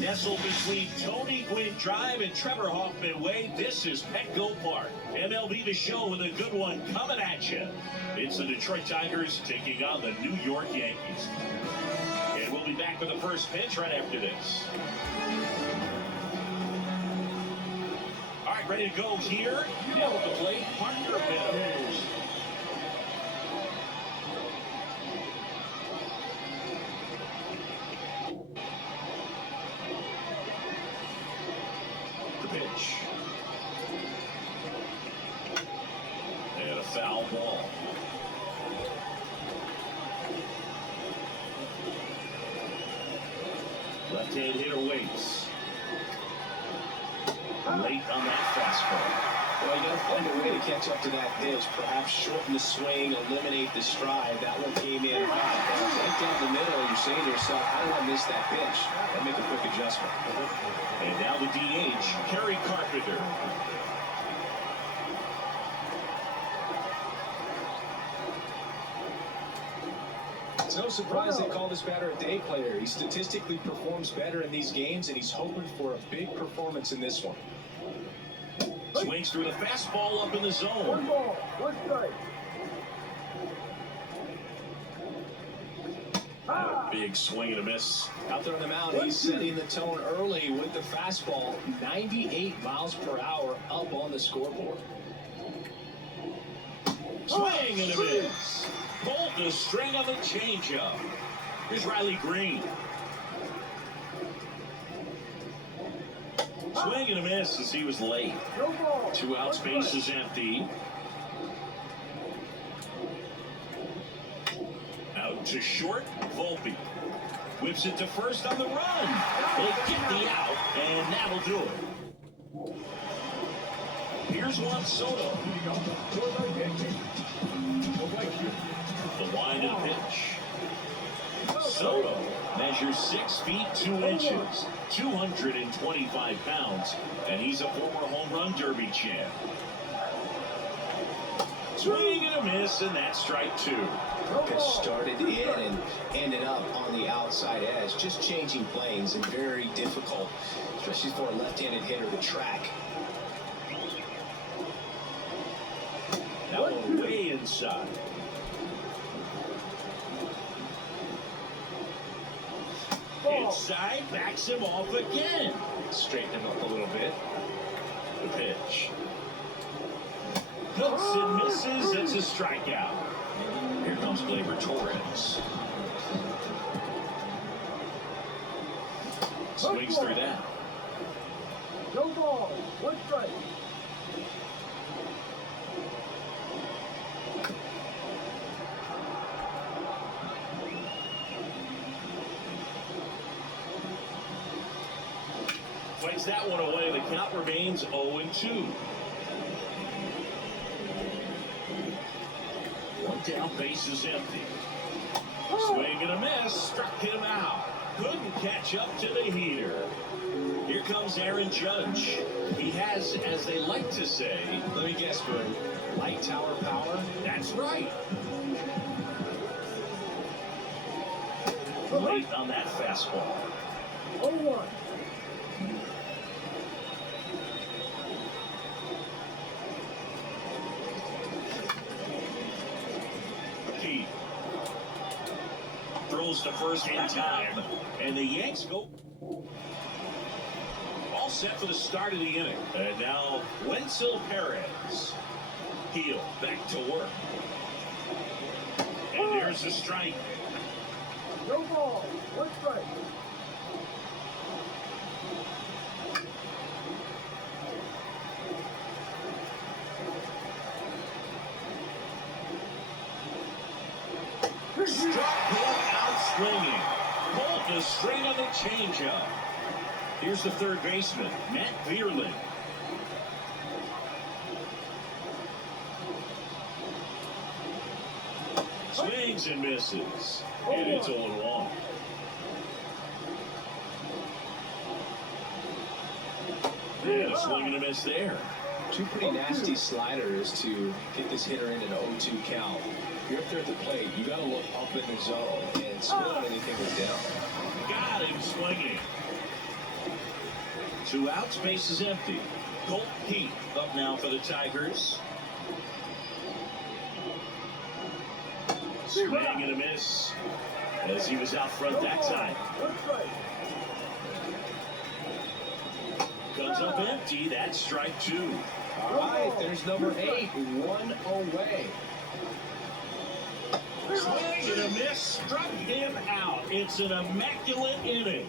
Nestled between Tony Gwynn Drive and Trevor Hoffman Way, this is Petco Park. MLB The Show with a good one coming at you. It's the Detroit Tigers taking on the New York Yankees. And we'll be back with the first pitch right after this. All right, ready to go here. Now at the plate, Parker Meadows. Pitch. And a foul ball. Left-hand hitter waits. Late on that fastball. Well, you got to find a way to catch up to that pitch. Perhaps shorten the swing, eliminate the stride. That one came in hot. Right down the middle, you're saying to yourself, how did I miss that pitch? And make a quick adjustment. And now the DH, Kerry Carpenter. It's no surprise they call this batter a day player. He statistically performs better in these games, and he's hoping for a big performance in this one. Swings through the fastball up in the zone. 1 ball, 1 strike. Big swing and a miss. Out there on the mound, he's setting the tone early with the fastball. 98 miles per hour up on the scoreboard. Swing and a miss. Pulled the string on the changeup. Here's Riley Green. Swing and a miss as he was late. 2 outs, base is empty. Out to short, Volpe. Whips it to first on the run. They get the out, and that'll do it. Here's Juan Soto. The wind of the pitch. Soto measures 6 feet 2 inches, 225 pounds, and he's a former home run derby champ. Swing and a miss, and that's strike 2. Has started in and ended up on the outside edge, just changing planes, and very difficult, especially for a left-handed hitter to track. Now way inside. Inside, backs him off again. Straighten him up a little bit. The pitch. Hooks and misses. It's a strikeout. Here comes Gleyber Torres. Swings through that. No ball, 1 strike. Fights that one away. The count remains 0-2. One down, base is empty. Swing and a miss, struck him out. Couldn't catch up to the heater. Here comes Aaron Judge. He has, as they like to say, Let me guess, Boone. Light tower power? that's right. Late on that fastball. 0-1. Key throws the first in time, and the Yanks go all set for the start of the inning. And now Wenzel Perez. Heel back to work. And there's the strike. No ball, 1 strike. Struck him out swinging. Pulled the string on the changeup. Here's the third baseman, Matt Vierling. Swings and misses. And it's 0-1. And a swing and a miss there. Two pretty nasty sliders to get this hitter in an 0-2 count. If you're up there at the plate, you got to look up in the zone and split anything that's down. Got him swinging. 2 outs, base is empty. Colt Heath up now for the Tigers. Swing and a miss as he was out front that time. 1 strike. Comes up empty. That's strike 2. All right, there's number 8, 1 away. Swing and a miss. Struck him out. It's an immaculate inning.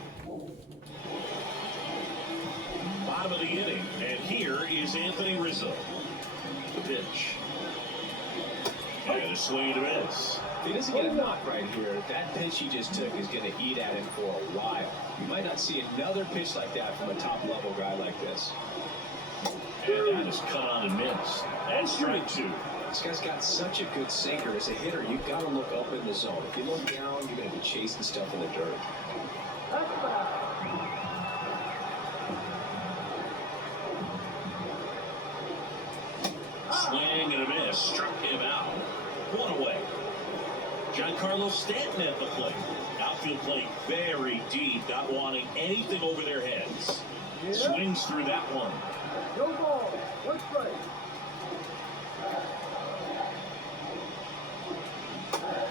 Bottom of the inning. And here is Anthony Rizzo. The pitch. And a swing and a miss. If he doesn't get a knock right here, that pitch he just took is going to eat at him for a while. You might not see another pitch like that from a top-level guy like this. And that is cut on and missed. That's strike 2. This guy's got such a good sinker. As a hitter, you've got to look up in the zone. If you look down, you're going to be chasing stuff in the dirt. Swing and a miss. Struck him out. 1 away. Giancarlo Stanton at the plate. Outfield plate very deep, not wanting anything over their heads. Swings through that one. No ball, 1 strike.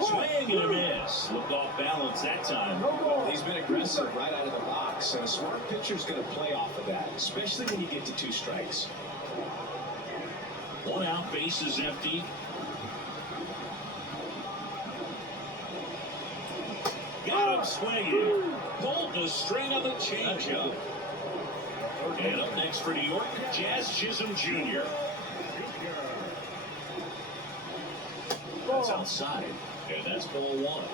Swing and a miss. Looked off balance that time. No ball. He's been aggressive right out of the box, and a smart pitcher's going to play off of that, especially when you get to 2 strikes. 1 out, base is empty. Got him swinging. Pulled the string on the changeup. And up next for New York, Jazz Chisholm Jr. That's outside, and that's ball 1.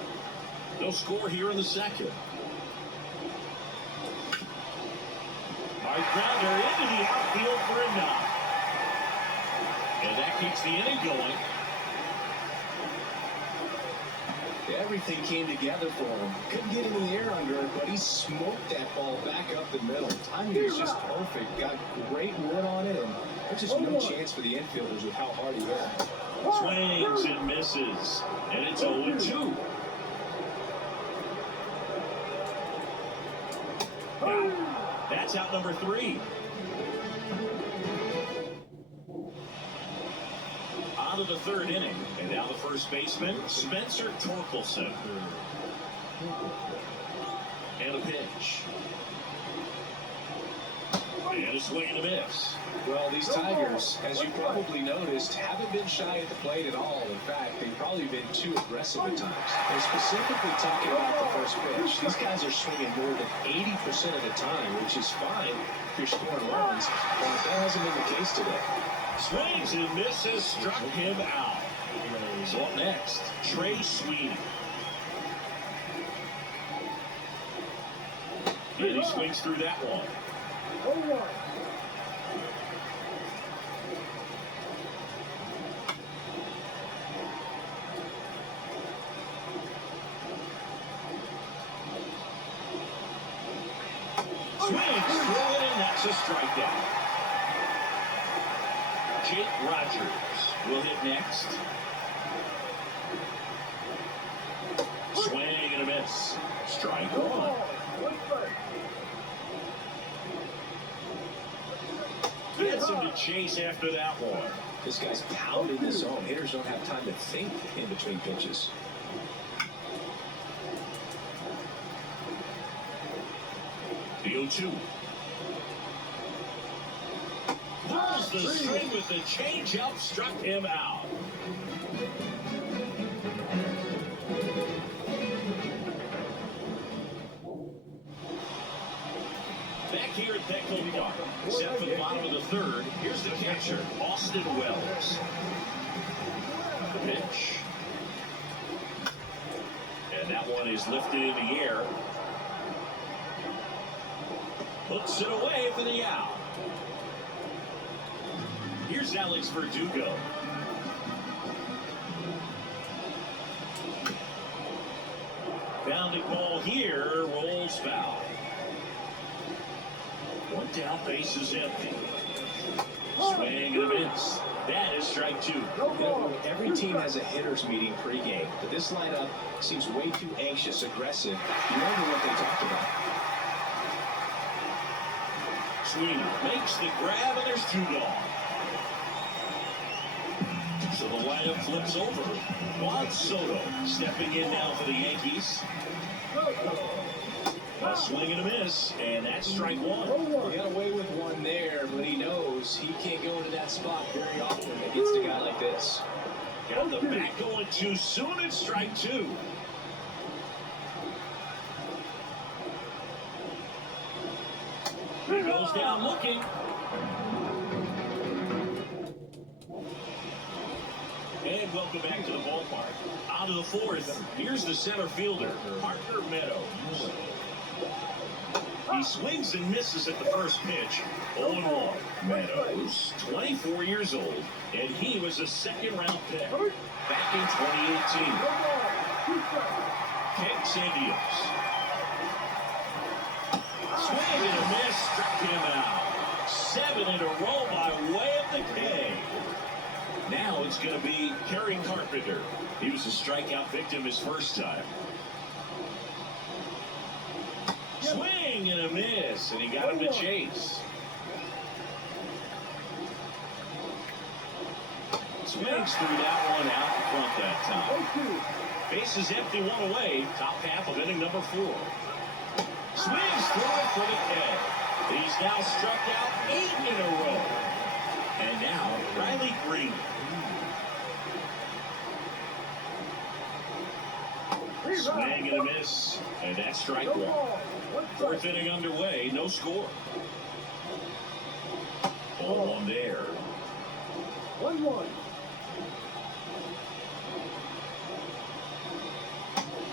No score here in the second. High grounder into the outfield for a knock. And that keeps the inning going. Everything came together for him. Couldn't get into the air under it, but he smoked that ball back up the middle. Timing was just perfect. Got great wood on it, and there's just no chance for the infielders with how hard he hit. Swings and misses, and it's 0-2. Now, that's out number 3. On to the 3rd inning, and now the first baseman, Spencer Torkelson. And a pitch. And a swing and a miss. Well, these Tigers, as you probably noticed, haven't been shy at the plate at all. In fact, they've probably been too aggressive at times. And specifically talking about the first pitch, these guys are swinging more than 80% of the time, which is fine if you're scoring runs, but that hasn't been the case today. Swings and misses, struck him out. So up next, Trey Sweeney. And he swings through that one. 0-1. Swings through it, and that's a strikeout. Jake Rogers will hit next. Swing and a miss. Strike No one. ball. 1 strike. Gets him to chase after that one. This guy's pounding the zone. Hitters don't have time to think in between pitches. The 0-2. Pulls the string with the changeup, struck him out. Back here at Petco Park, set for the bottom of the third, here's the catcher, Austin Wells. The pitch. And that one is lifted in the air. Puts it away for the out. Here's Alex Verdugo. Bounding ball here, rolls foul. One down, base is empty. Swing and a miss. That is strike two. No You ball. know, every team has a hitters meeting pregame, but this lineup seems way too anxious, aggressive. You wonder what they talked about. Sweeney makes the grab, and there's two gone. So the lineup flips over. Juan Soto stepping in now for the Yankees. A swing and a miss, and that's strike one. 0-1. He got away with one there, but he knows he can't go into that spot very often against a guy like this. Got the back going too soon, it's strike two. He goes down looking. And welcome back to the ballpark. Out of the fourth, here's the center fielder, Parker Meadows. He swings and misses at the first pitch. 0-1. Meadows, 24 years old, and he was a second-round pick back in 2018. No ball. 2 strikes. Kicks Indians. Swing and a miss, struck him out. 7 in a row by way of the K. Now it's going to be Kerry Carpenter. He was a strikeout victim his first time. Swing and a miss, and he got him to chase. Swings through that one out in front that time. 0-2. Base is empty, one away. Top half of inning number 4. Swings through it for the K. He's now struck out 8 in a row. And now Riley Green. Swing and a miss, and that's strike No one. ball. 1 Fourth strike. inning underway, no score. 0-1 there. 1-1.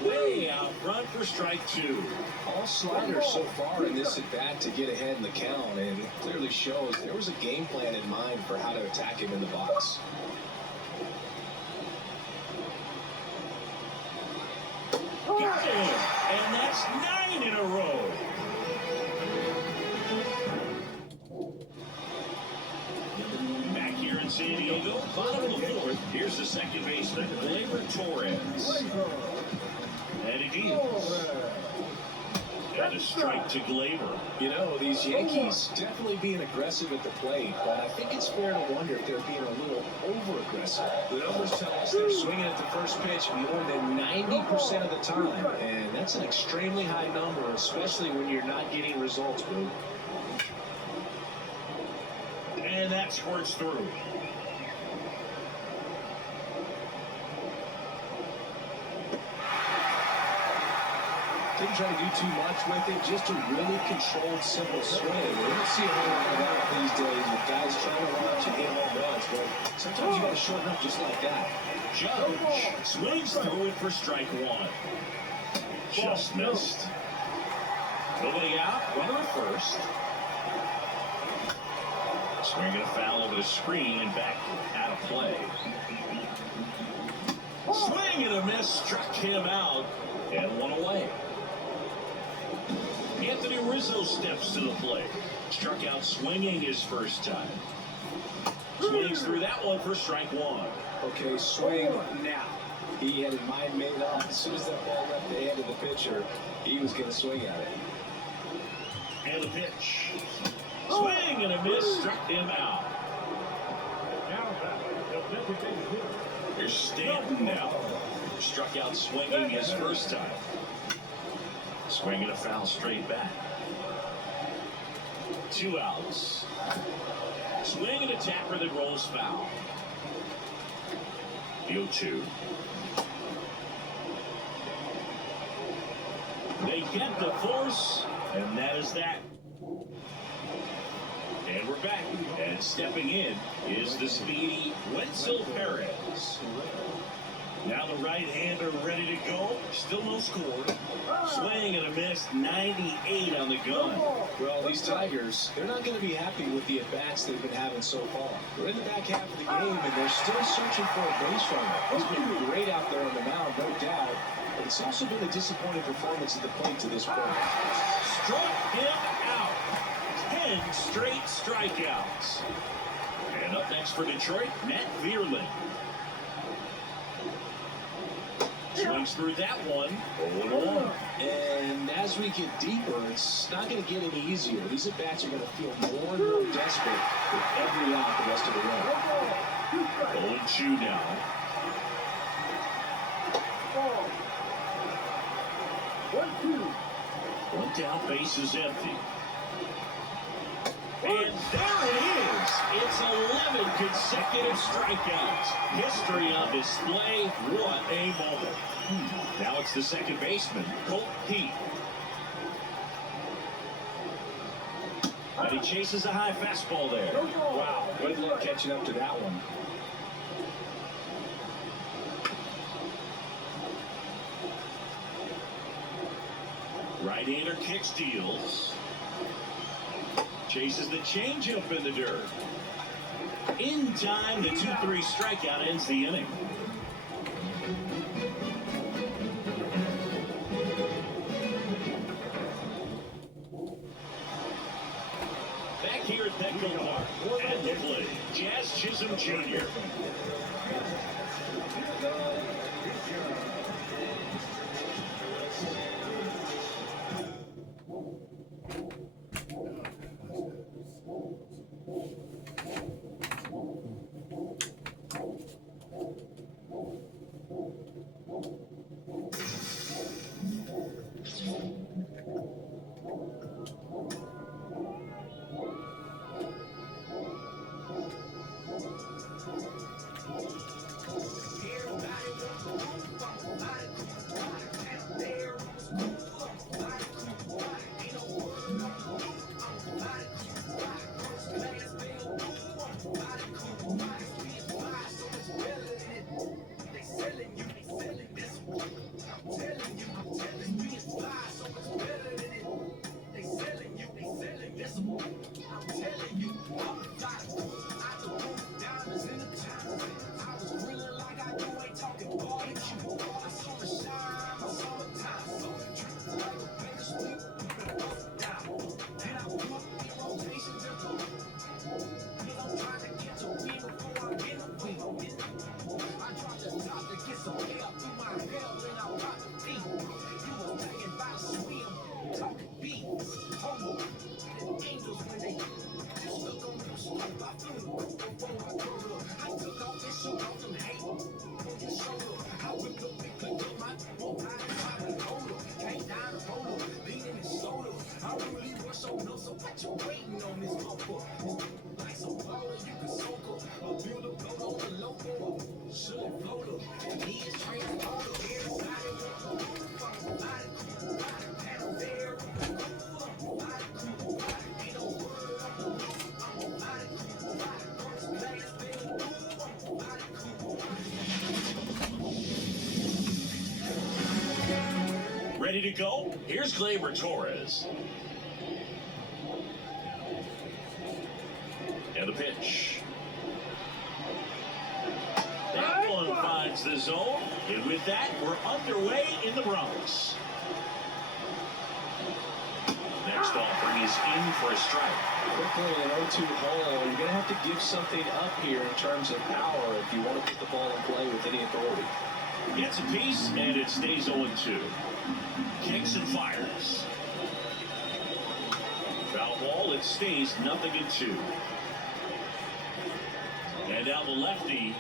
Way out front for strike two. All sliders so far in this at-bat to get ahead in the count, and it clearly shows there was a game plan in mind for how to attack him in the box. Got him, and that's 9 in a row. Back here in San Diego, bottom of the fourth. Here's the second baseman, Gleyber Torres. And it is. And a strike to Gleyber. You know, these Yankees definitely being aggressive at the plate, but I think it's fair to wonder if they're being a little over-aggressive. The numbers tell us they're swinging at the first pitch more than 90% of the time, and that's an extremely high number, especially when you're not getting results, bro. that squirts through. Didn't try to do too much with it, just a really controlled, simple swing. We don't see a whole lot of that these days with guys trying to launch and hit home runs, but sometimes you got to shorten up just like that. Judge swings through it for strike one. Just missed. Nobody out, runner at first. Swinging a foul over the screen and back out of play. Swing and a miss, struck him out and one away. Anthony Rizzo steps to the plate. Struck out swinging his first time. Swings through that one for strike one. Okay, swing now. He had his mind made up. As soon as that ball left the hand of the pitcher, he was going to swing at it. And a pitch. Swing and a miss, struck him out. Here's Stanton now. Struck out swinging his first time. Swinging a foul straight back. 2 outs. Swing and a tapper that rolls foul. The 0-2. They get the force, and that is that. And we're back. And stepping in is the speedy Wenzel Perez. Now the right-hander ready to go. Still no score. Swing and a miss, 98 on the gun. Well, these Tigers, they're not going to be happy with the at-bats they've been having so far. We're in the back half of the game, and they're still searching for a base runner. He's been great out there on the mound, no doubt. But it's also been a disappointing performance at the plate to this point. Struck him out. 10 straight strikeouts. And up next for Detroit, Matt Vierling. Swings through that one. 0-1. And as we get deeper, it's not going to get any easier. These at-bats are going to feel more and more desperate with every out the rest of the way. 0-2 now. One down, base is empty. And there it is. It's 11 consecutive strikeouts. History on display. What a moment. Now it's the second baseman, Colt Pete. And he chases a high fastball there. Wow, good luck catching up to that one. Right-hander kicks, deals. Chases the changeup in the dirt. In time, the 2-3 strikeout ends the inning. Back here at Petco Park, at the plate, Jazz Chisholm Jr. ready to go? Here's Gleyber Torres. And the pitch. That one finds the zone. And with that, we're underway in the Bronx. Next offering is in for a strike. Quickly in an 0-2 hole, you're going to have to give something up here in terms of power if you want to put the ball in play with any authority. Gets a piece, and it stays 0-2. Kicks and fires. Foul ball, it stays 0-2. And now the lefty.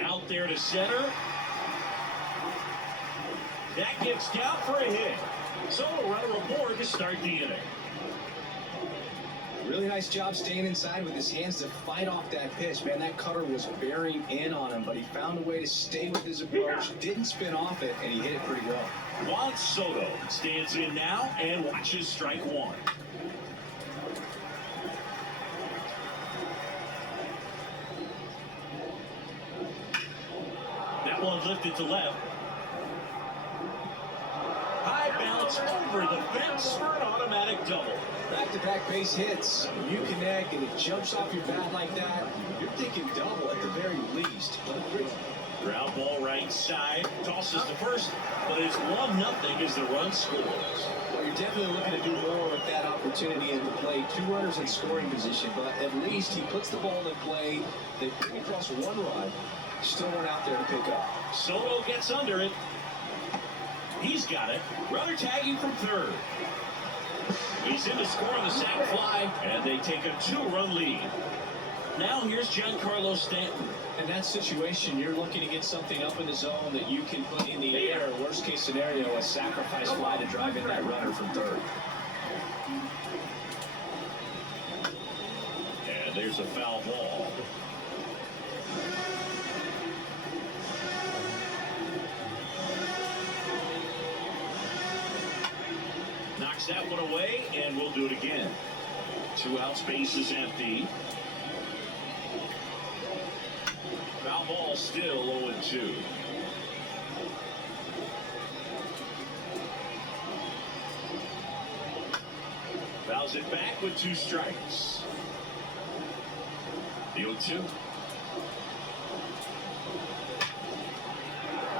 Out there to center. That gets down for a hit. So a runner aboard to start the inning. Really nice job staying inside with his hands to fight off that pitch. Man, that cutter was bearing in on him, but he found a way to stay with his approach, didn't spin off it, and he hit it pretty well. Juan Soto stands in now and watches strike one. That one lifted to left. High bounce over the fence for an automatic double. Back-to-back base hits. You connect and it jumps off your bat like that. You're thinking double at the very least. Ground ball right side. Tosses to first, but it's 1-0 as the run scores. Well, you're definitely looking to do more with that opportunity in the play. Two runners in scoring position, but at least he puts the ball in play. They bring across one run. Still one out there to pick up. Soto gets under it. He's got it. Runner tagging from third. He's in to score on the sac fly, and they take a 2-run lead. Now here's Giancarlo Stanton. In that situation, you're looking to get something up in the zone that you can put in the air. Worst case scenario, a sacrifice fly to drive in that runner from third. And there's a foul ball. Knocks that one away, and we'll do it again. 2 outs, base is empty. Foul ball still 0-2. Fouls it back with 2 strikes. The 0-2.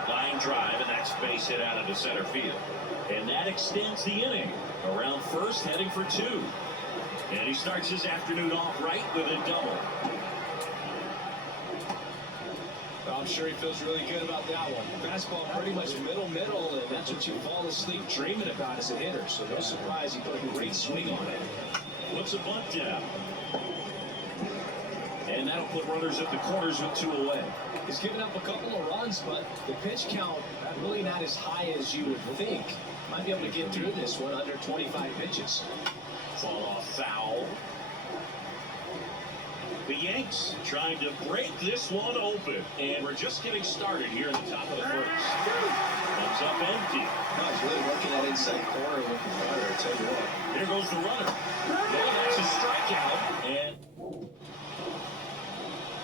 Line drive, and that's base hit out into center field. And that extends the inning. Around first, heading for 2. And he starts his afternoon off right with a double. I'm sure he feels really good about that one. Fastball pretty much middle, and that's what you fall asleep dreaming about as a hitter. So no surprise he put a great swing on it. Puts a bunt down. And that'll put runners at the corners with 2 away. He's given up a couple of runs, but the pitch count really not as high as you would think. Might be able to get through this one under 25 pitches. Fall off foul. The Yanks trying to break this one open. And we're just getting started here in the top of the first. Comes up empty. Oh, he's really working that inside corner with the runner, I tell you what. Here goes the runner. Well, that's a strikeout. And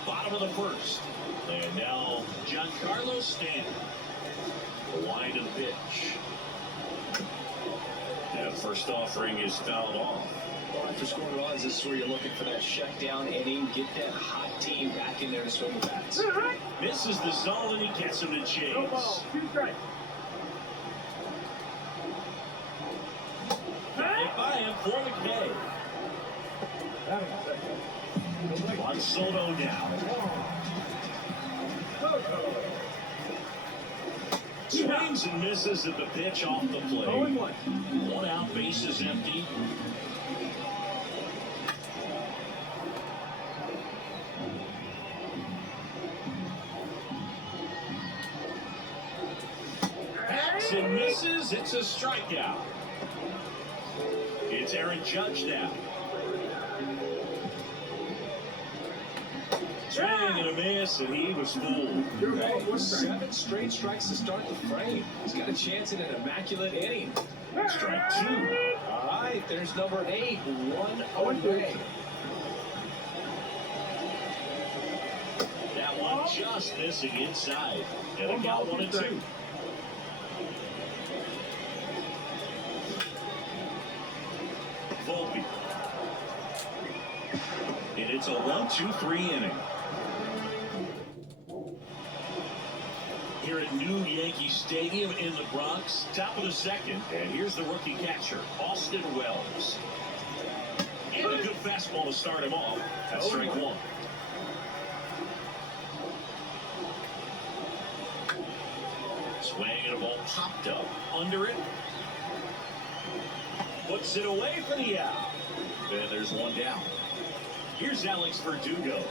bottom of the first. And now Giancarlo Stanton. The wind of the pitch. And first offering is fouled off. Well, after scoring runs, this is where you're looking for that shutdown inning. Get that hot team back in there to swing the bats. Misses the zone, and he gets him to chase. No ball, 2 strikes. Batted by him for the K. Juan Soto now. Swings and misses at the pitch off the plate. 0-1. 1 out, base is empty. Hacks and misses. It's a strikeout. It's Aaron Judge now. Swing and a miss, and he was fooled. Hey, 7 straight strikes to start the frame. He's got a chance at an immaculate inning. Strike 2. All right, there's number 8, 1 away. That one just missing inside. And a count 1-2. Volpe. And it's a 1-2-3 inning. Here at New Yankee Stadium in the Bronx, top of the second, and here's the rookie catcher, Austin Wells. And a good fastball to start him off. That's strike one. Swing and a ball popped up under it. Puts it away for the out. And there's one down. Here's Alex Verdugo.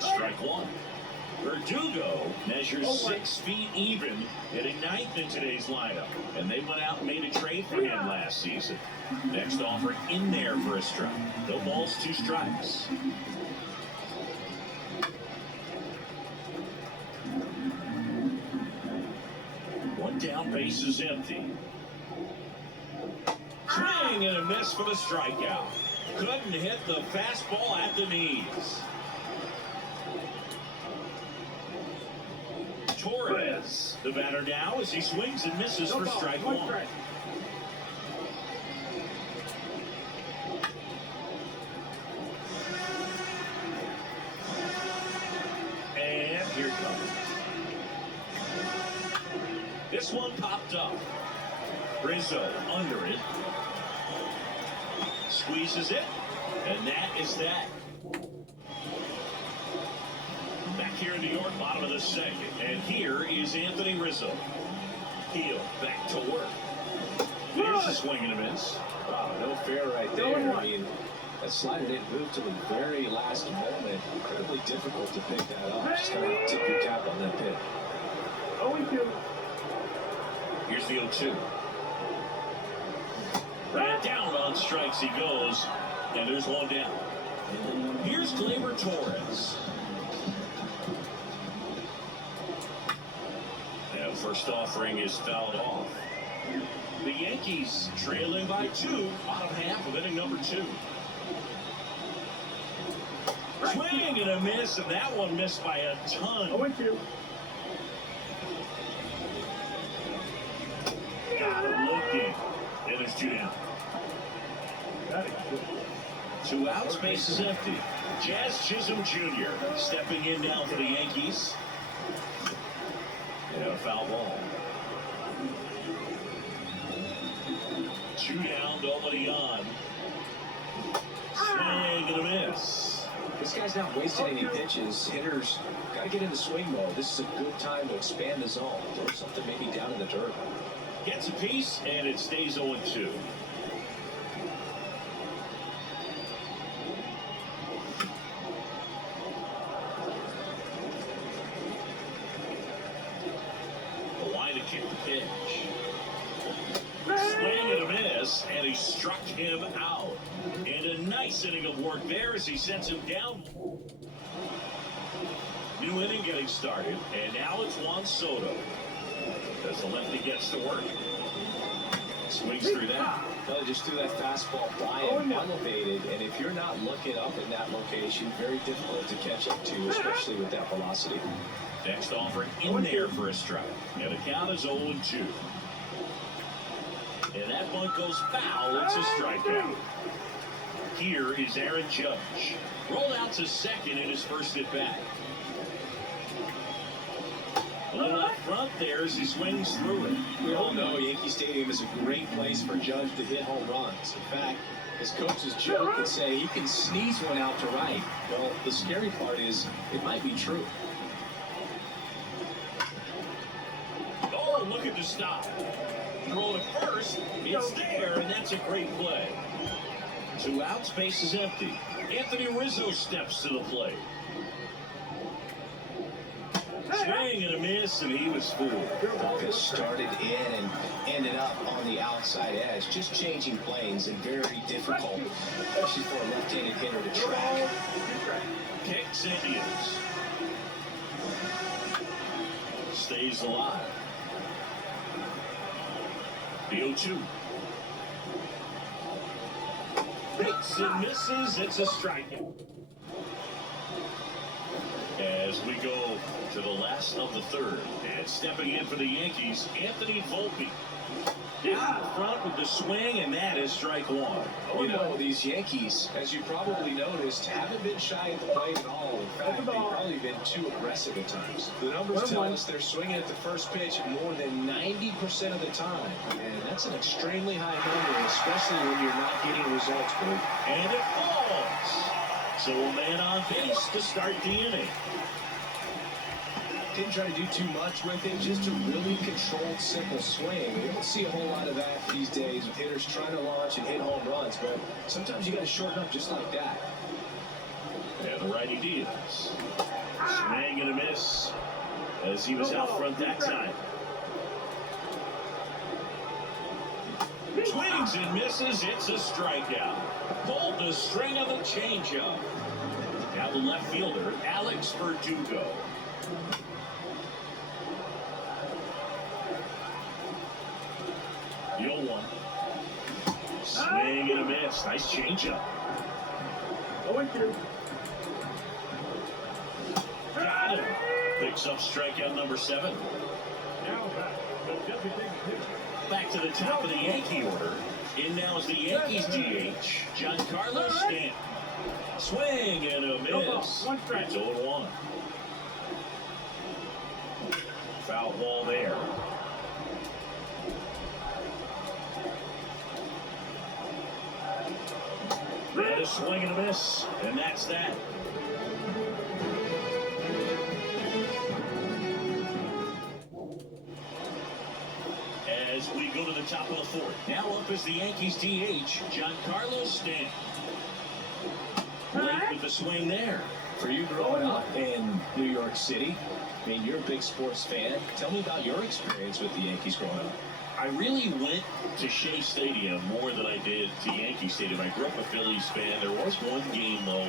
Strike one. Verdugo measures 6 feet even, hitting ninth in today's lineup. And they went out and made a trade for him last season. Next offer in there for a strike. No balls, 2 strikes. One down, base is empty. Swing and a miss for the strikeout. Couldn't hit the fastball at the knees. Torres, the batter now as he swings and misses for strike one. And here it comes. This one popped up. Rizzo under it. Squeezes it. And that is that. Back here in New York, bottom of the second. And here is Anthony Rizzo. Heel back to work. There's a swing and a miss. Wow, no fair right there. I mean, that slider didn't move to the very last moment. Incredibly difficult to pick that up. Just kind of tip your cap on that pitch. 0-2. Here's the 0-2. Right down on strikes he goes. And there's one down. Here's Gleyber Torres. And first offering is fouled off. The Yankees trailing by 2, bottom half of inning number 2. Swing and a miss, and that one missed by a ton. 0-2. Got him looking. And there's 2 down. That is good. 2 outs, base is empty. Jazz Chisholm Jr. stepping in now for the Yankees. And a foul ball. 2 down, nobody on. Swing and a miss. This guy's not wasting any pitches. Hitters got to get into swing mode. This is a good time to expand the zone. Throw something maybe down in the dirt. Gets a piece, and it stays 0-2. The to kick the pitch. Swing and a miss, and he struck him out. And a nice inning of work there as he sets him down. New inning getting started, and now it's Juan Soto. As the lefty gets to work. Swings through that. Well, just threw that fastball by him, elevated, and if you're not looking up in that location, very difficult to catch up to, especially with that velocity. Next offering in there for a strike. And the count is 0-2. And that one goes foul. It's a strikeout. Here is Aaron Judge. Rolled out to second in his first at bat. A little up front there as he swings through it. We all know Yankee Stadium is a great place for Judge to hit home runs. In fact, his coach's joke would say he can sneeze one out to right. Well, the scary part is it might be true. Oh, look at the stop. Throw it first. It's there, and that's a great play. 2 outs, base is empty. Anthony Rizzo steps to the plate. Swing and a miss, and he was fooled. Focus started in and ended up on the outside edge. Just changing planes and very difficult, especially for a left-handed hitter to track. Kicks Indians. Stays alive. The 0-2. Hits and misses. It's a strikeout. As we go to the last of the third. And stepping in for the Yankees, Anthony Volpe. Down in front with the swing, and that is strike one. You know, these Yankees, as you probably noticed, haven't been shy at the plate at all. In fact, they've probably been too aggressive at times. The numbers tell us they're swinging at the first pitch more than 90% of the time. And that's an extremely high number, especially when you're not getting results, Blue. And it falls. So a man on base to start the inning. Didn't try to do too much with it, just a really controlled, simple swing. We don't see a whole lot of that these days with hitters trying to launch and hit home runs, but sometimes you got to shorten up just like that. And the righty deals. Swing and a miss as he was out front that time. Swings and misses. It's a strikeout. Pulled the string of the changeup. Now the left fielder, Alex Verdugo. The 0-1. Swing and a miss. Nice changeup. 0-2. Got him. Picks up strikeout number 7. Now Back to the top of the Yankee order. In now is the Yankees DH, Giancarlo Stanton. Swing and a miss. It's 0-1. Foul ball there. And a swing and a miss. And that's that. As we go to the top of the fourth. Now up is the Yankees DH, Giancarlo Stanton. Late with the swing there. For you growing up in New York City, I mean, you're a big sports fan. Tell me about your experience with the Yankees growing up. I really went to Shea Stadium more than I did to Yankee Stadium. I grew up a Phillies fan. There was one game, though,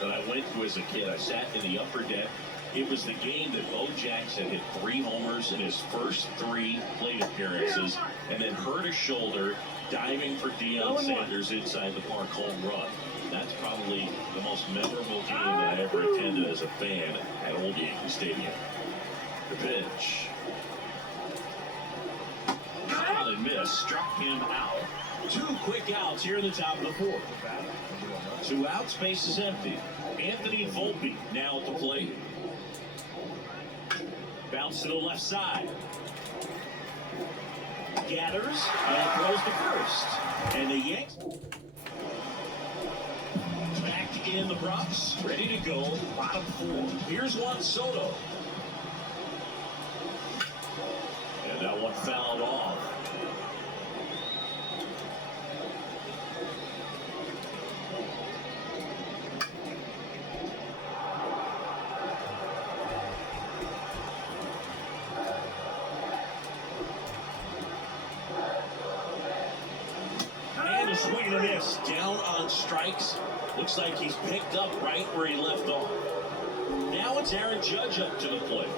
that I went to as a kid. I sat in the upper deck. It was the game that Bo Jackson hit 3 homers in his first 3 plate appearances and then hurt his shoulder diving for Deion Sanders inside the park home run. That's probably the most memorable game that I ever attended as a fan at Old Yankee Stadium. The pitch. Solid miss. Struck him out. 2 quick outs here in the top of the fourth. 2 outs, base is empty. Anthony Volpe now at the plate. Bounce to the left side. Gathers and throws to first. And the Yanks back in the Bronx, ready to go. Bottom 4. Here's Juan Soto. And that one fouled off. And a swing and a miss. Down on strikes. Looks like he's picked up right where he left off. Now it's Aaron Judge up to the plate.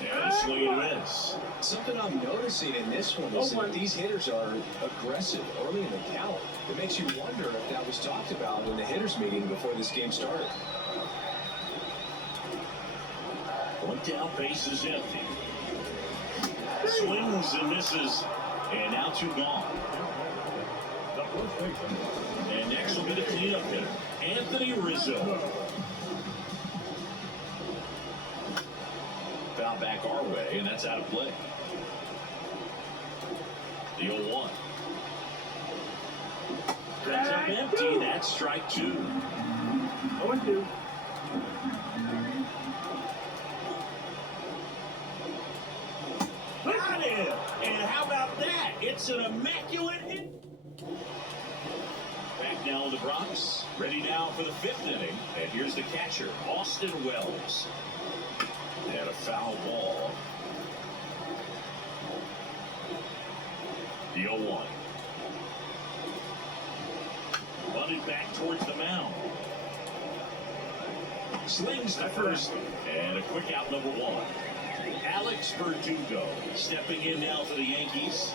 And a swing and a miss. Something I'm noticing in this one is that these hitters are aggressive early in the count. It makes you wonder if that was talked about in the hitters meeting before this game started. One down, base is empty. Swings and misses. And now 2 gone. And next will be the cleanup hitter, Anthony Rizzo. Foul back our way, and that's out of play. The 0-1. That's up empty. That's strike 2. 0-2. Got him! And how about that? It's an immaculate hit. Back now in the Bronx. Ready now for the 5th inning. And here's the catcher, Austin Wells. And a foul ball. The 0-1. Bunted back towards the mound. Slings to first. And a quick out number 1. Alex Verdugo stepping in now for the Yankees.